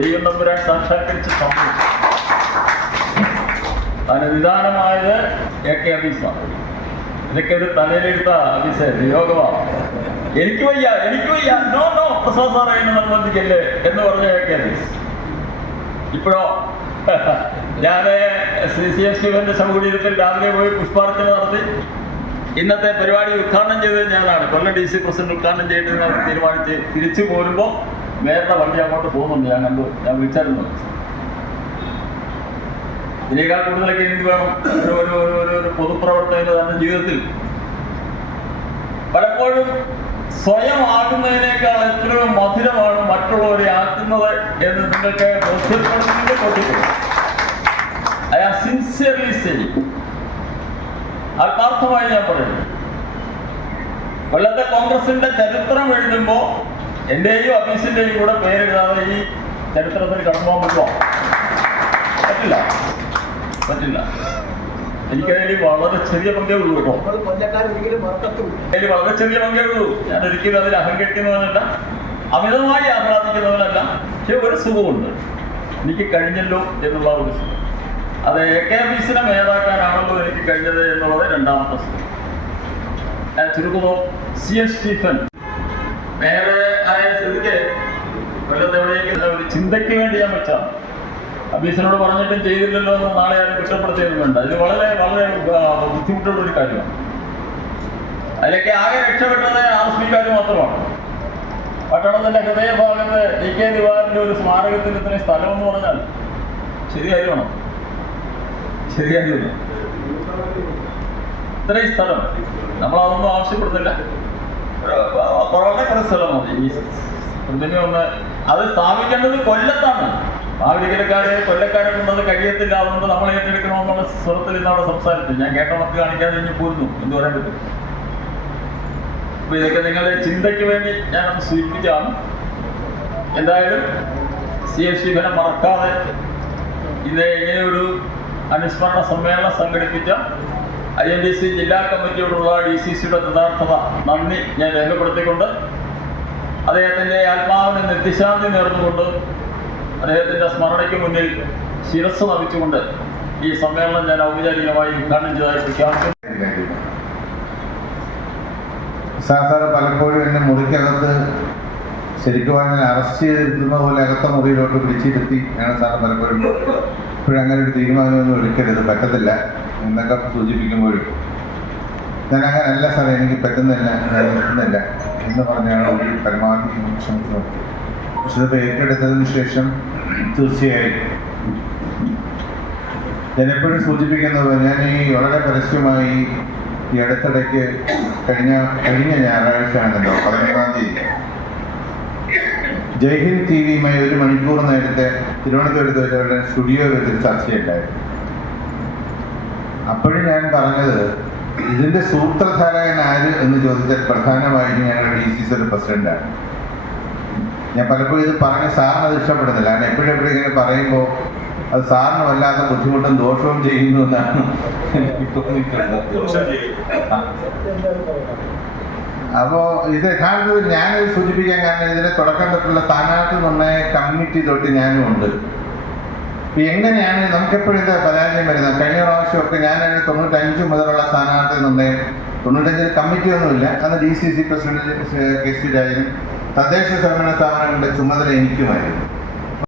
ദൈവം തമ്പുരാൻ സാക്ഷാത്കരിച്ച് സംഭവിച്ചു. അതിന് നിദാനമായത് AK അബീസാണ്. ഇതൊക്കെ ഒരു തലയിലെടുത്ത അബീസായിരുന്നു, യോഗമാണ്. എനിക്ക് വയ്യ നോ പ്രസാദ് സാറേ എന്നെ നിർബന്ധിക്കല്ലേ എന്ന് പറഞ്ഞ AK അബീസ്. ഇപ്പോഴോ ഞാൻ CM സ്റ്റീഫന്റെ ശവകുടീരത്തിൽ രാവിലെ പോയി പുഷ്പാർച്ചന നടത്തി. ഇന്നത്തെ പരിപാടി ഉദ്ഘാടനം ചെയ്തത് ഞാനാണ്. കൊല്ലം DC പ്രസിഡന്റ് ഉദ്ഘാടനം ചെയ്തിട്ട് തീരുമാനിച്ച് തിരിച്ചു പോരുമ്പോൾ മേയറുടെ വണ്ടി അങ്ങോട്ട് പോകുന്നുണ്ട്. ഞാൻ വിളിച്ചായിരുന്നു. ഇതിനേക്കാൾ കൂടുതലൊക്കെ എന്ത് വേണം ഒരു പൊതുപ്രവർത്തകന്റെ തന്നെ ജീവിതത്തിൽ? പലപ്പോഴും സ്വയം ആകുന്നതിനേക്കാൾ എത്രയോ മധുരമാണ് മറ്റുള്ളവരെ ആക്കുന്നത് എന്ന് നിങ്ങൾക്ക് ബോധ്യപ്പെടുത്തുന്നത്. ഐ ആം സിൻസിയർലി സേയിങ്, ആത്മാർത്ഥമായി ഞാൻ പറയുന്നു. കൊല്ലത്തെ കോൺഗ്രസിന്റെ ചരിത്രം എഴുതുമ്പോൾ എന്റെയും അബീസിന്റെയും കൂടെ പേരെഴുതാതെ ഈ ചരിത്രത്തിൽ കടന്നു പോകാൻ പറ്റില്ല. എനിക്കതിൽ വളരെ ചെറിയ പങ്കേ ഉള്ളൂ കേട്ടോ. അതിൽ വളരെ ചെറിയ പങ്കേ ഉള്ളൂ. ഞാൻ ഒരിക്കലും അതിൽ അഹങ്കരിക്കുന്നവനല്ല, അമിതമായി ആഹ്ലാദിക്കുന്നവനല്ല. പക്ഷെ ഒരു സുഖമുണ്ട്, എനിക്ക് കഴിഞ്ഞല്ലോ എന്നുള്ള ഒരു സുഖം. അത് AK അബീസിനെ മേയറാക്കാനാണല്ലോ എനിക്ക് കഴിഞ്ഞത് എന്നുള്ളത് രണ്ടാമത്തെ സുഖം. ഞാൻ ചുരുക്കുന്നു, CM സ്റ്റീഫൻ മേയർ ആയ സ്ഥിതിക്ക് കൊല്ലത്തെവിടേക്ക് ഒരു ചിന്തയ്ക്ക് വേണ്ടി ഞാൻ വെച്ചാണ്. അബീസിനോട് പറഞ്ഞിട്ടും ചെയ്തില്ലല്ലോ എന്ന് നാളെ ആരും കുറ്റപ്പെടുത്തിയത് വേണ്ട. ഇത് വളരെ വളരെ ബുദ്ധിമുട്ടുള്ള ഒരു കാര്യമാണ്. അതിലൊക്കെ ആകെ രക്ഷപ്പെട്ടത് RSPക്കാർ മാത്രമാണ്. പട്ടണത്തിന്റെ ഹൃദയഭാഗത്ത് DK ദിവാകരന്റെ ഒരു സ്മാരകത്തിന് ഇത്രയും സ്ഥലമെന്ന് പറഞ്ഞാൽ ശരിയായിരുന്നു. ഇത്രയും സ്ഥലം നമ്മളതൊന്നും ആവശ്യപ്പെടുന്നില്ല. വളരെ കുറേ സ്ഥലം മതി. ഒന്ന് അത് സ്ഥാപിക്കേണ്ടത് കൊല്ലത്താണ്. കൊല്ലക്കാരെ കൊണ്ടത് കഴിയത്തില്ല, അതുകൊണ്ട് നമ്മൾ ഏറ്റെടുക്കണമെന്നുള്ള സ്വരത്തിൽ ഇന്ന് അവിടെ സംസാരിച്ചു. ഞാൻ കേട്ട മക്ക് കാണിക്കാതെ ഇനി പോരുന്നു എന്ന് പറയാൻ പറ്റും. അപ്പൊ ഇതൊക്കെ നിങ്ങളുടെ ചിന്തയ്ക്ക് വേണ്ടി ഞാനൊന്ന് സൂചിപ്പിച്ചാണ്. എന്തായാലും CM സ്റ്റീഫനെ മറക്കാതെ ഇന്ന് ഇങ്ങനെ ഒരു അനുസ്മരണ സമ്മേളനം സംഘടിപ്പിച്ച INDC ജില്ലാ കമ്മിറ്റിയോടുള്ള DCCയുടെ യഥാർത്ഥത നന്ദി ഞാൻ രേഖപ്പെടുത്തിക്കൊണ്ട് അദ്ദേഹത്തിൻ്റെ ആത്മാവിന് നിത്യശാന്തി നേർന്നുകൊണ്ട് അദ്ദേഹത്തിൻ്റെ സ്മരണയ്ക്ക് മുന്നിൽ ശിരസ് നമിച്ചുകൊണ്ട് ഈ സമ്മേളനം ഞാൻ ഔപചാരികമായി ഉദ്ഘാടനം ചെയ്തതായി പ്രഖ്യാപിക്കുന്നു. സാർ പലപ്പോഴും എന്നെ മുറിക്കകത്ത് ശരിക്കും പറഞ്ഞാൽ അറസ്റ്റ് ചെയ്തിരുന്ന പോലെ അകത്ത മുറിയിലോട്ട് പിടിച്ചിരുത്തി ആണ് സാർ പലപ്പോഴും ഇപ്പോഴങ്ങനെ ഒരു തീരുമാനമൊന്നും എടുക്കരുത്, പറ്റത്തില്ല എന്നൊക്കെ സൂചിപ്പിക്കുമ്പോഴും ഞാൻ അങ്ങനെയല്ല സാർ, എനിക്ക് പറ്റുന്നില്ല, ഞാൻ നിൽക്കുന്നില്ല എന്ന് പറഞ്ഞാണ് ഒരു പരമാവധി ശ്രമിച്ചു നോക്കി. പക്ഷെ ഇത് ഏറ്റെടുത്തതിന് ശേഷം തീർച്ചയായും ഞാൻ എപ്പോഴും സൂചിപ്പിക്കുന്നത്, ഞാൻ ഈ വളരെ പരസ്യമായി ഈ അടുത്തിടയ്ക്ക് കഴിഞ്ഞ ഞായറാഴ്ചയാണല്ലോ 11-ാം തീയതി ജയ്ഹിന്ദ് TV-യുമായി 1 മണിക്കൂർ നേരത്തെ തിരുവനന്തപുരത്ത് വെച്ച് അവരുടെ സ്റ്റുഡിയോ വെച്ചൊരു ചർച്ചയുണ്ടായിരുന്നു. അപ്പോഴും ഞാൻ പറഞ്ഞത്, ഇതിൻ്റെ സൂത്രധാരകൻ ആര് എന്ന് ചോദിച്ചാൽ പ്രധാനമായും ഞങ്ങളുടെ DCC ഒരു പ്രസിഡന്റാണ്. ഞാൻ പലപ്പോഴും ഇത് പറഞ്ഞ് സാറിന് അത് ഇഷ്ടപ്പെടുന്നില്ല. കാരണം എപ്പോഴും ഇങ്ങനെ പറയുമ്പോൾ അത് സാറിന് വല്ലാത്ത ബുദ്ധിമുട്ടും ദോഷവും ചെയ്യുന്നു എന്നാണ് എനിക്ക് തോന്നിയിട്ടുള്ളത്. അപ്പോൾ ഇത് യഥാർത്ഥത്തിൽ ഞാനിത് സൂചിപ്പിക്കാൻ കാരണം ഇതിന്റെ തുടക്കം തൊട്ടുള്ള സ്ഥാനാർത്ഥി നിർണ്ണയ കമ്മിറ്റി തൊട്ട് ഞാനും ഉണ്ട്. എങ്ങനെയാണ് നമുക്കെപ്പോഴും ഇത് പരാജയം വരുന്നത്? കഴിഞ്ഞ പ്രാവശ്യമൊക്കെ ഞാനാണ് 95 മുതലുള്ള സ്ഥാനാർത്ഥി നിർണ്ണയം, 95 കമ്മിറ്റിയൊന്നുമില്ല, അന്ന് DCC പ്രസിഡന്റ് KC രാജനും തദ്ദേശ സ്വയംഭരണ സ്ഥാപനങ്ങളുടെ ചുമതല എനിക്കുമായിരുന്നു.